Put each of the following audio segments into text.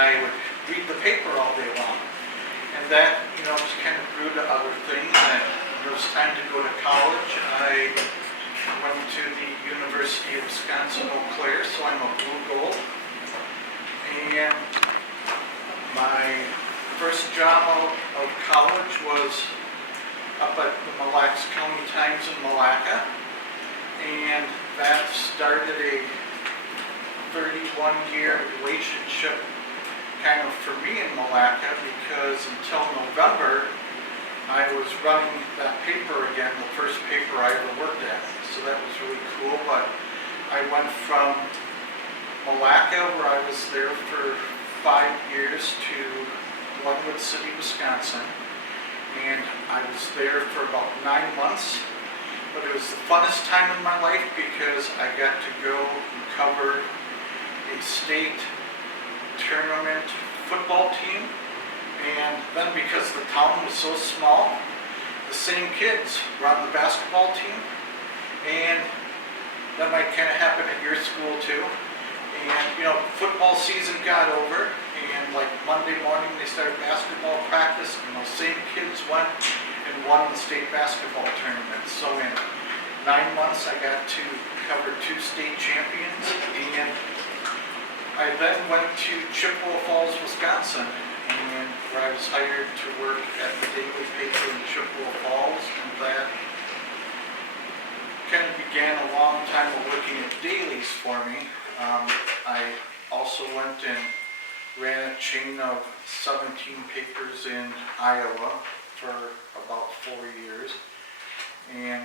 I would read the paper all day long. And that, just kind of grew to other things. And when it was time to go to college, I went to the University of Wisconsin-Eau Claire, so I'm a blue gold. And my first job out of college was up at the Mille Lacs County Times in Malacca. And that started a 31-year relationship kind of for me in Malacca, because until November I was running that paper again, the first paper I ever worked at. So that was really cool. But I went from Malacca, where I was there for 5 years, to Glenwood City, Wisconsin. And I was there for about 9 months. But it was the funnest time in my life because I got to go and cover a state tournament football team. And then because the town was so small, the same kids were on the basketball team. And that might kind of happen at your school too. And football season got over, and like Monday morning they started basketball practice, and those same kids went and won the state basketball tournament. So in 9 months I got to cover 2 state champions, and I then went to Chippewa Falls, Wisconsin, and where I was hired to work at the daily paper in Chippewa Falls. And that kind of began a long time of working at dailies for me. I also went and ran a chain of 17 papers in Iowa for about 4 years, and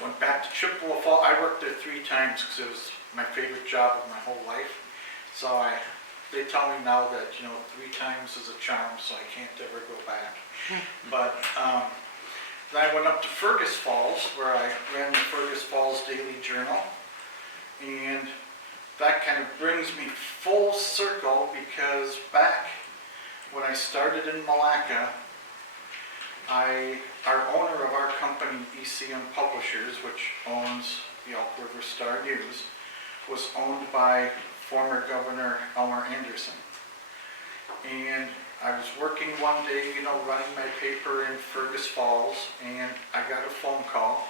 went back to Chippewa Falls. I worked there 3 times because it was my favorite job of my whole life. So they tell me now that 3 times is a charm, so I can't ever go back. But then I went up to Fergus Falls, where I ran the Fergus Falls Daily Journal. And that kind of brings me full circle, because back when I started in Malacca, our owner of our company, ECM Publishers, which owns the Elk River Star News, was owned by former Governor Elmer Anderson. And I was working one day, running my paper in Fergus Falls, and I got a phone call.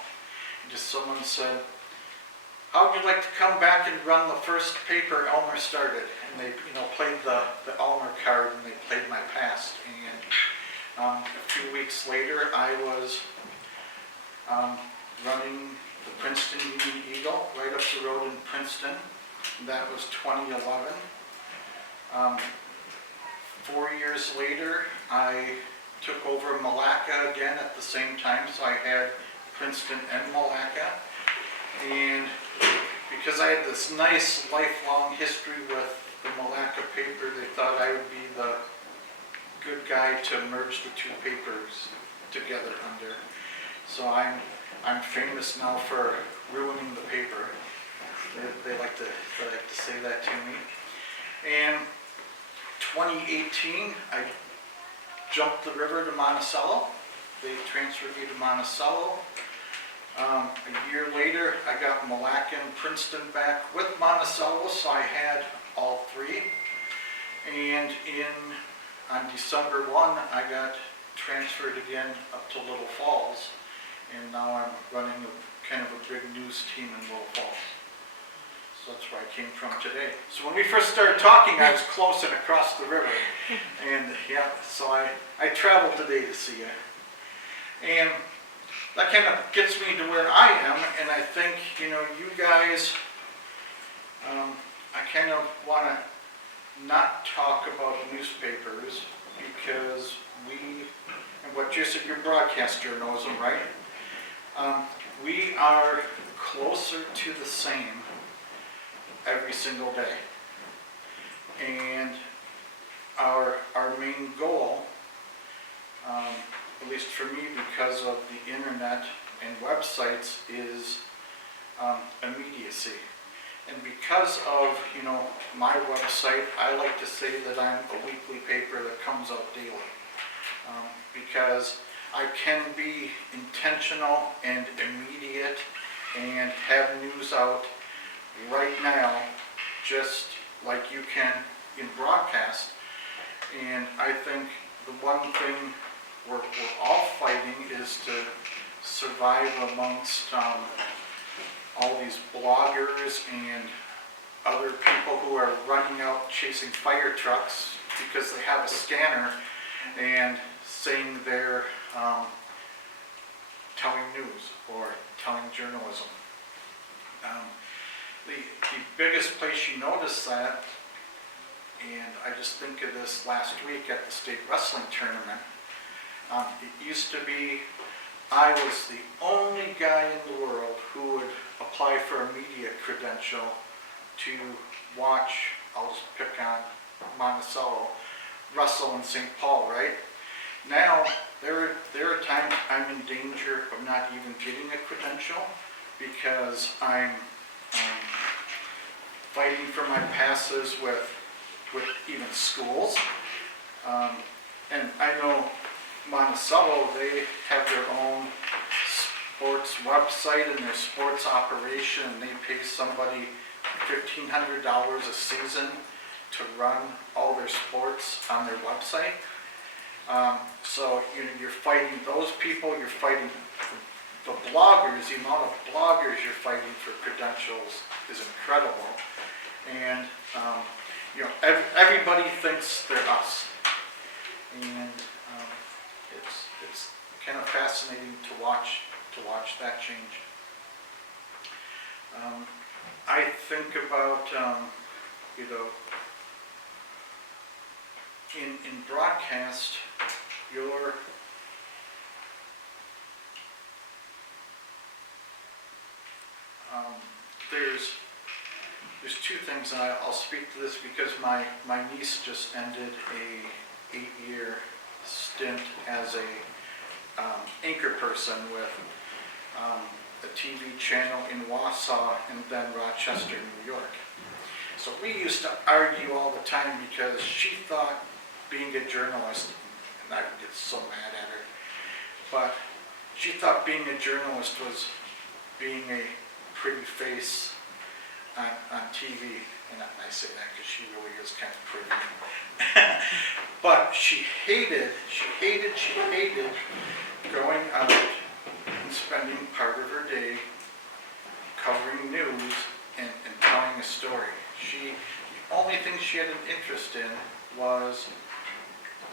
And just someone said, "How would you like to come back and run the first paper Elmer started?" And they, played the Elmer card, and they played my past. And a few weeks later, I was running the Princeton Union Eagle right up the road in Princeton. That was 2011. 4 years later, I took over Malacca again at the same time, so I had Princeton and Malacca. And because I had this nice lifelong history with the Malacca paper, they thought I would be the good guy to merge the 2 papers together under. So I'm famous now for ruining the paper. They like to say that to me. And 2018, I jumped the river to Monticello. They transferred me to Monticello. A year later, I got Malacca and Princeton back with Monticello, so I had all 3. And on December 1, I got transferred again up to Little Falls, and now I'm running kind of a big news team in Little Falls. So that's where I came from today. So when we first started talking, I was close and across the river. And yeah, so I traveled today to see you. And that kind of gets me to where I am, and I think, you guys, I kind of want to not talk about newspapers, because and what you said, your broadcaster knows them, right? We are closer to the same every single day. And our main goal, at least for me, because of the internet and websites, is immediacy. And because of my website, I like to say that I'm a weekly paper that comes out daily, because I can be intentional and immediate and have news out right now, just like you can in broadcast. And I think the one thing we're all fighting is to survive amongst all these bloggers and other people who are running out chasing fire trucks because they have a scanner and saying they're telling news or telling journalism. The biggest place you notice that, and I just think of this last week at the state wrestling tournament, it used to be I was the only guy in the world who would apply for a media credential to watch, I'll just pick on Monticello, wrestle in St. Paul, right? Now, there are times I'm in danger of not even getting a credential because I'm fighting for my passes with even schools. And I know Monticello, they have their own sports website and their sports operation, and they pay somebody $1,500 a season to run all their sports on their website. So you're fighting those people, you're fighting the bloggers. The amount of bloggers you're fighting for credentials is incredible. And everybody thinks they're us. And it's kind of fascinating to watch that change. I think about in broadcast, there's two things, and I'll speak to this because my niece just ended a 8-year stint as a anchor person with a TV channel in Wausau and then Rochester, New York. So we used to argue all the time because she thought being a journalist, and I would get so mad at her, but she thought being a journalist was being a pretty face on TV, and I say that because she really is kind of pretty. But she hated going out and spending part of her day covering news and telling a story. The only thing she had an interest in was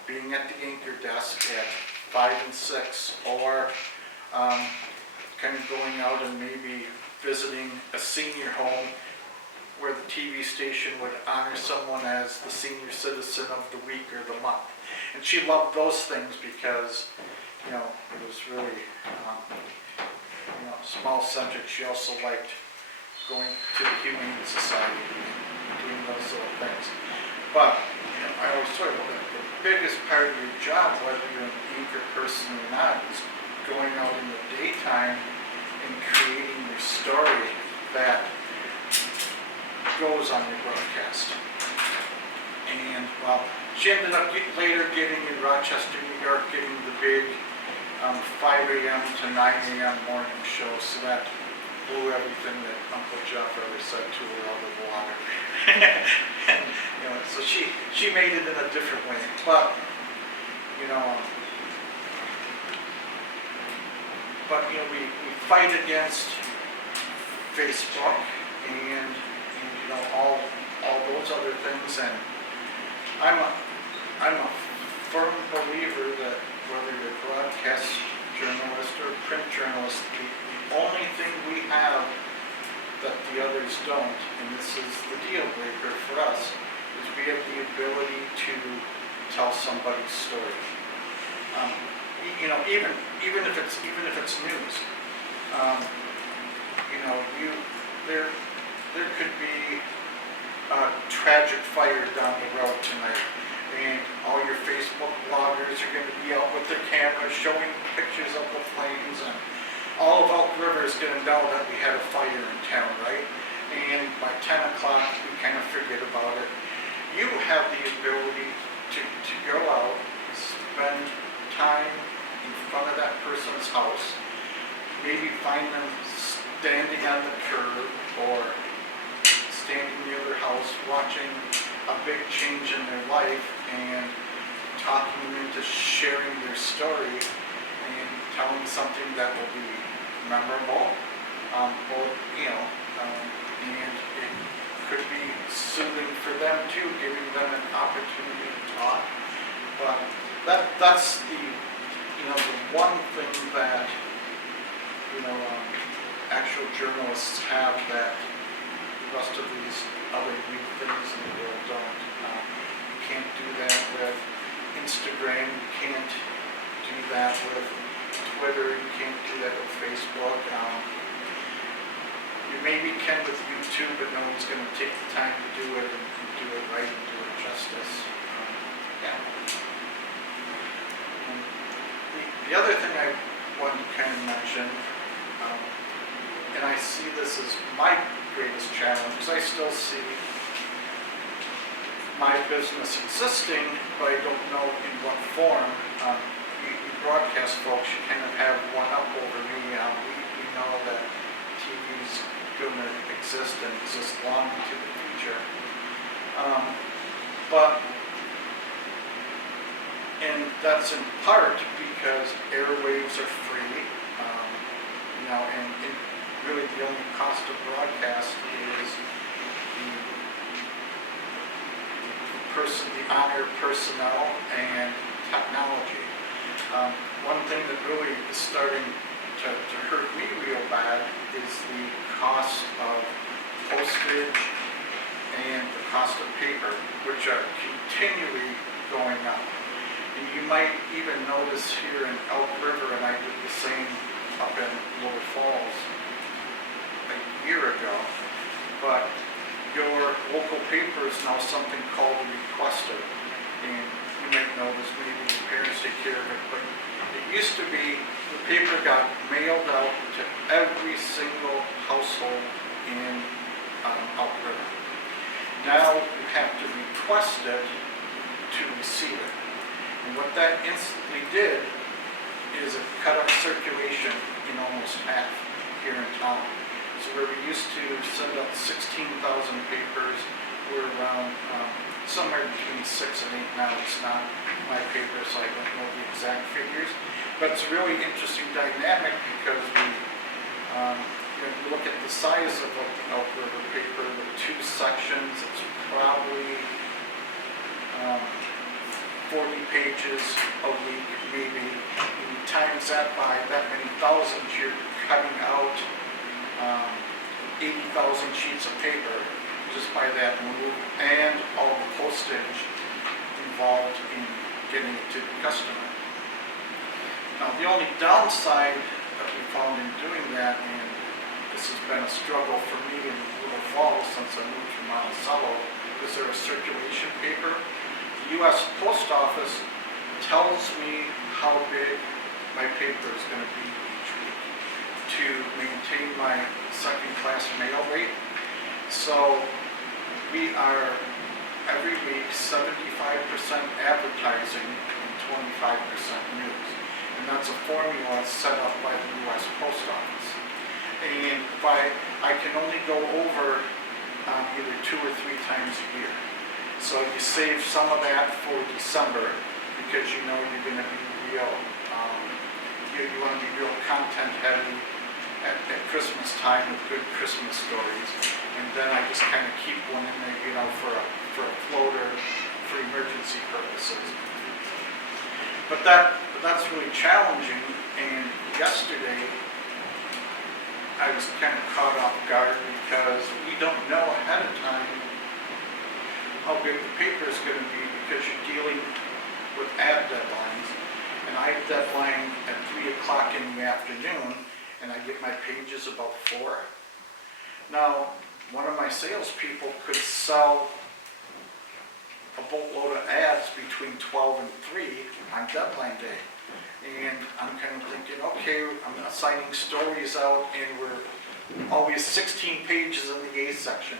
being at the anchor desk at 5 and 6, or kind of going out and maybe visiting a senior home where the TV station would honor someone as the senior citizen of the week or the month. And she loved those things because, it was really, small-centered. She also liked going to the Humane Society and doing those little things. But, I always told her, the biggest part of your job, whether you're an anchor person or not, is going out in the daytime and creating your story that goes on your broadcast. And she ended up later getting in Rochester, New York, getting the big 5 a.m. to 9 a.m. morning show, so that blew everything that Uncle Jeff ever said to her out of the water. And, so she made it in a different way. But we fight against Facebook and all those other things, and I'm a firm believer that whether you're a broadcast journalist or a print journalist, the only thing we have that the others don't, and this is the deal breaker for us, is we have the ability to tell somebody's story. Even if it's news, there could be a tragic fire down the road tonight, and all your Facebook bloggers are going to be out with their cameras showing pictures of the flames, and all of Elk River is going to know that we had a fire in town, right? And by 10 o'clock, we kind of forget about it. You have the ability to go out, spend time in front of that person's house, maybe find them standing on the curb or standing near their house watching a a big change in their life and talking them into sharing their story and telling something that will be memorable, or, and it could be soothing for them too, giving them an opportunity to talk. But that's the one thing that, actual journalists have that the rest of these other new things in the world don't. You can't do that with Instagram, you can't do that with Twitter, you can't do that with Facebook. You maybe can with YouTube, but no one's going to take the time to do it and do it right and do it justice. Yeah. The other thing I wanted to kind of mention, and I see this as my greatest challenge, because I still see my business existing, but I don't know in what form. You broadcast folks, you kind of have one up over me. We know that TV's going to exist and exist long into the future. And that's in part because airwaves are free, and really the only cost of broadcast is the on-air personnel and technology. One thing that really is starting to hurt me real bad is the cost of postage and the cost of paper, which are continually going up. And you might even notice here in Elk River, and I did the same up in Lower Falls a year ago, but your local paper is now something called a requester. And you might know this, maybe your parents take care of it, but it used to be the paper got mailed out to every single household in Elk River. Now you have to request it to receive it. And what that instantly did is it cut off circulation in almost half here in town. So where we used to send out 16,000 papers, we're around somewhere between 6 and 8 now. It's not my paper, so I don't know the exact figures. But it's a really interesting dynamic because you look at the size of the Elk River paper with 2 sections, it's probably 40 pages a week, maybe. And you times that by that many thousands, you're cutting out 80,000 sheets of paper just by that move, and all the postage involved in getting it to the customer. Now, the only downside that we found in doing that, and this has been a struggle for me in Little Falls since I moved from Monticello, is there a circulation paper? The U.S. Post Office tells me how big my paper is going to be each week to maintain my second-class mail rate. So we are every week 75% advertising and 25% news. And that's a formula set up by the U.S. Post Office. And I can only go over either 2 or 3 times a year. So you save some of that for December because you know you're going to be real, you want to be real content heavy at Christmas time with good Christmas stories. And then I just kind of keep one in there, for a floater for emergency purposes. But that's really challenging. And yesterday I was kind of caught off guard because we don't know ahead of time how big the paper is going to be because you're dealing with ad deadlines. And I have deadline at 3 o'clock in the afternoon, and I get my pages about 4. Now, one of my salespeople could sell a boatload of ads between 12 and 3 on deadline day. And I'm kind of thinking, okay, I'm assigning stories out, and we're always 16 pages in the A section.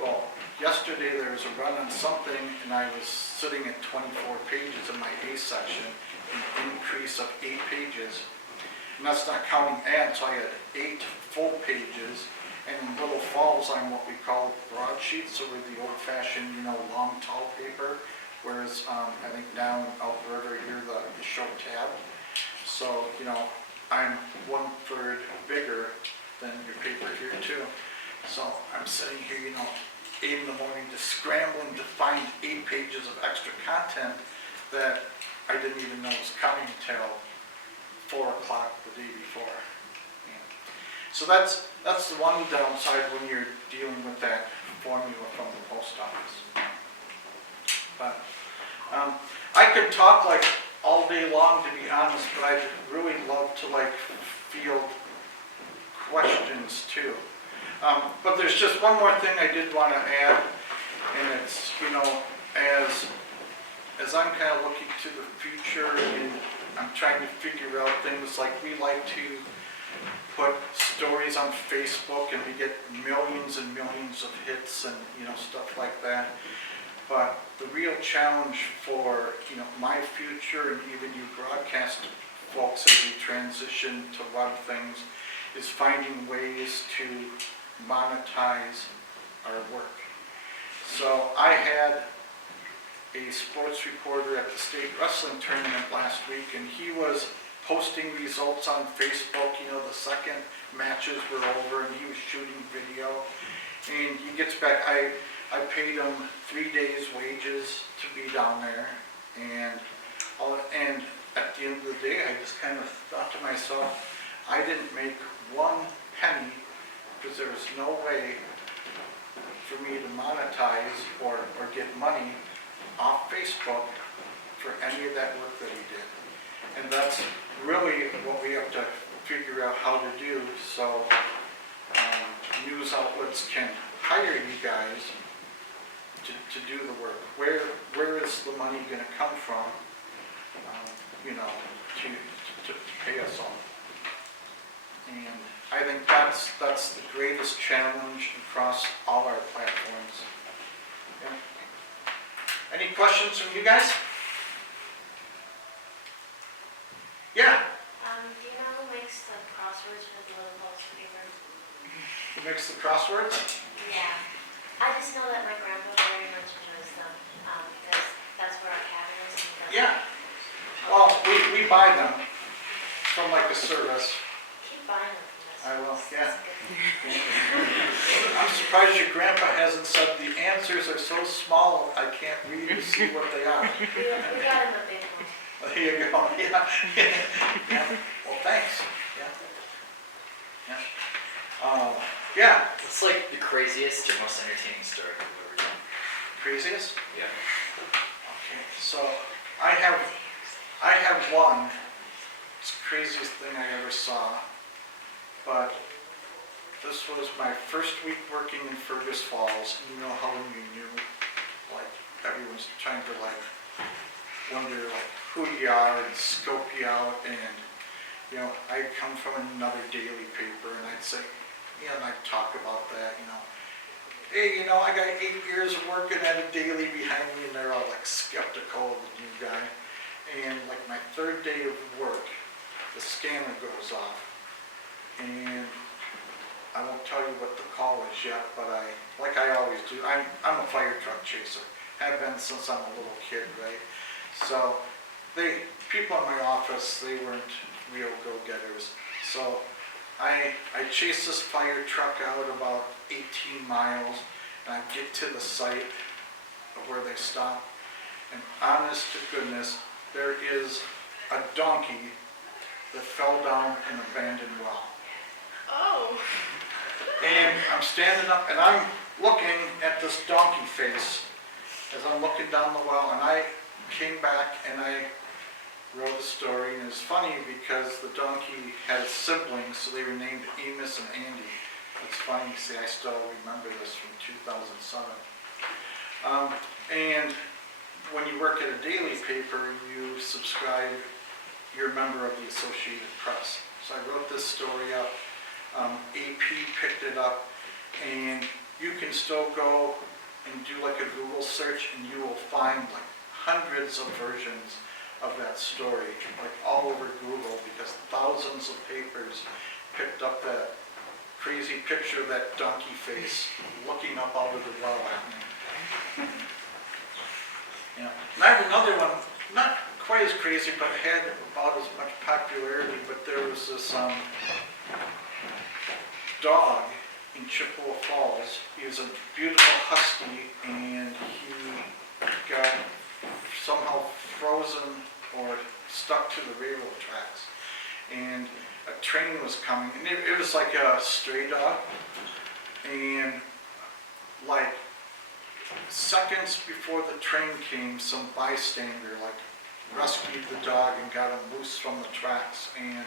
Well, yesterday there was a run on something, and I was sitting at 24 pages in my A section, an increase of 8 pages. And that's not counting ads, so I had 8 full pages, And in Little Falls, I'm what we call broadsheets, so we're the old-fashioned, long, tall paper. Whereas I think down out the river here, the short tab. So, I'm 1/3 bigger than your paper here too. So I'm sitting here, 8 in the morning, just scrambling to find 8 pages of extra content that I didn't even know was coming until 4 o'clock the day before. Yeah. So that's the one downside when you're dealing with that formula from the post office. But I could talk like all day long, to be honest, but I'd really love to field questions too. But there's just one more thing I did want to add, and it's, as I'm kind of looking to the future and I'm trying to figure out things, like we like to put stories on Facebook and we get millions and millions of hits and, stuff like that. But the real challenge for, my future and even you broadcast folks as we transition to web things is finding ways to monetize our work. So I had a sports reporter at the state wrestling tournament last week, and he was posting results on Facebook, the second matches were over, and he was shooting video. And he gets back, I paid him 3 days wages to be down there, and at the end of the day, I just kind of thought to myself, I didn't make 1 penny, because there was no way for me to monetize or get money off Facebook for any of that work that he did. And that's really what we have to figure out how to do, so news outlets can hire you guys to do the work. Where is the money going to come from, to pay us all? And I think that's the greatest challenge across all our platforms. Yeah. Any questions from you guys? Yeah. Do you know who makes the crosswords for the Little Falls paper? Who makes the crosswords? Yeah. I just know that my grandpa very much enjoys them, because that's where our cabin is. And he does Yeah. Well, we buy them from a service. Keep buying them from us. I will, That's yeah. a good thing. I'm surprised your grandpa hasn't said the answers are so small I can't read to see what they are. We got him a big one. There you go. Yeah. Yeah. Well, thanks. Yeah. Yeah. Yeah. It's like the craziest or most entertaining story you've ever done. Craziest? Yeah. Okay. So I have one. It's the craziest thing I ever saw. But this was my first week working in Fergus Falls. You know how when you knew, everyone's trying to wonder who you are and scope you out, and I'd come from another daily paper and I'd say, and I'd talk about that, hey, I got 8 years of working at a daily behind me, and they're all skeptical of the new guy. And my 3rd day of work, the scanner goes off, and I won't tell you what the call is yet, but I always do, I'm a fire truck chaser. Have been since I'm a little kid, right? So people in my office, they weren't real go-getters. So I chased this fire truck out about 18 miles, and I get to the site of where they stop, and honest to goodness, there is a donkey that fell down an abandoned well. Oh. And I'm standing up and I'm looking at this donkey face as I'm looking down the well, and I came back and I wrote a story, and it's funny because the donkey had siblings, so they were named Amos and Andy. It's funny, see, I still remember this from 2007. And when you work at a daily paper, you subscribe, you're a member of the Associated Press. So I wrote this story up, AP picked it up, and you can still go and do a Google search, and you will find hundreds of versions of that story, all over Google, because thousands of papers picked up that crazy picture of that donkey face looking up out of the well at me. Yeah, and I have another one, not quite as crazy, but had about as much popularity, but there was this dog in Chippewa Falls. He was a beautiful husky, and he got somehow frozen or stuck to the railroad tracks. And a train was coming, and it was like a stray dog, and like seconds before the train came, some bystander like rescued the dog and got him loose from the tracks. And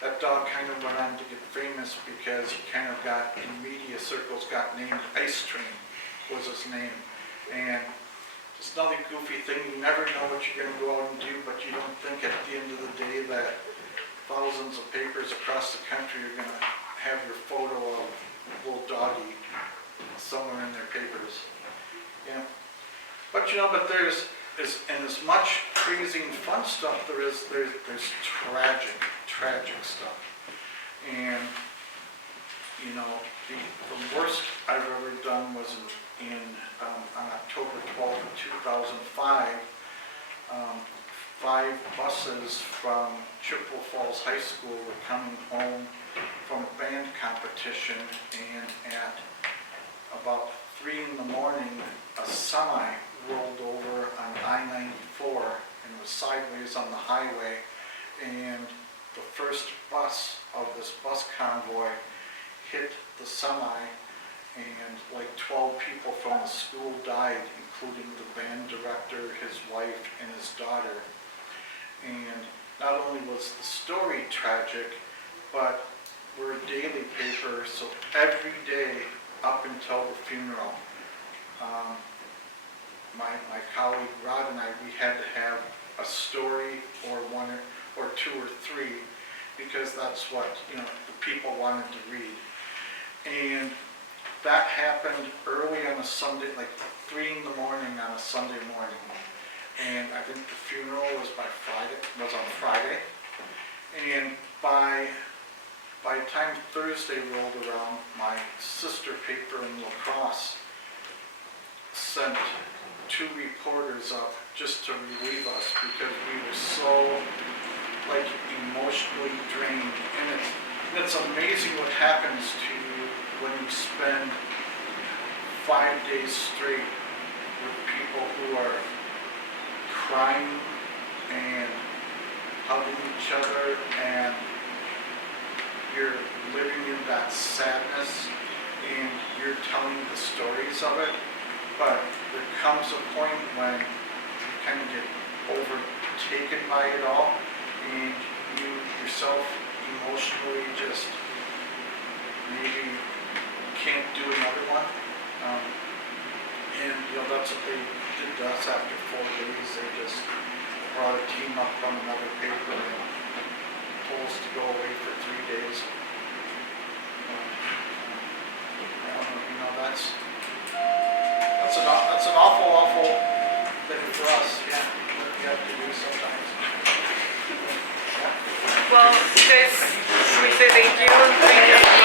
that dog kind of went on to get famous because he kind of got, in media circles, got named Ice Train, was his name. And just another goofy thing, you never know what you're going to go out and do, but you don't think at the end of the day that thousands of papers across the country are going to have your photo of a little doggy somewhere in their papers. Yeah. But but there's as much crazy and fun stuff there's tragic stuff. And the worst I've ever done was on October 12th of 2005. 5 buses from Chippewa Falls High School were coming home from a band competition, and at about 3 in the morning, a semi rolled over on I-94 and was sideways on the highway, and the first bus of this bus convoy hit the semi, and like 12 people from the school died, including the band director, his wife, and his daughter. And not only was the story tragic, but we're a daily paper, so every day up until the funeral, my colleague Rod and I, we had to have a story or 1 or 2 or 3, because that's what the people wanted to read. And that happened early on a Sunday, like 3 in the morning on a Sunday morning. And I think the funeral was on Friday. And by the time Thursday rolled around, my sister paper in La Crosse sent 2 reporters up just to relieve us, because we were so emotionally drained. And it's amazing what happens to you when you spend 5 days straight with people who are crying and hugging each other, and you're living in that sadness, and you're telling the stories of it. But there comes a point when you kind of get overtaken by it all, and you yourself emotionally just maybe can't do another one. And that's what they did to us after 4 days. They just brought a team up from another paper and told us to go away for 3 days. That's an awful thing for us. Yeah, that we have to do sometimes. Well, you guys, can we say thank you?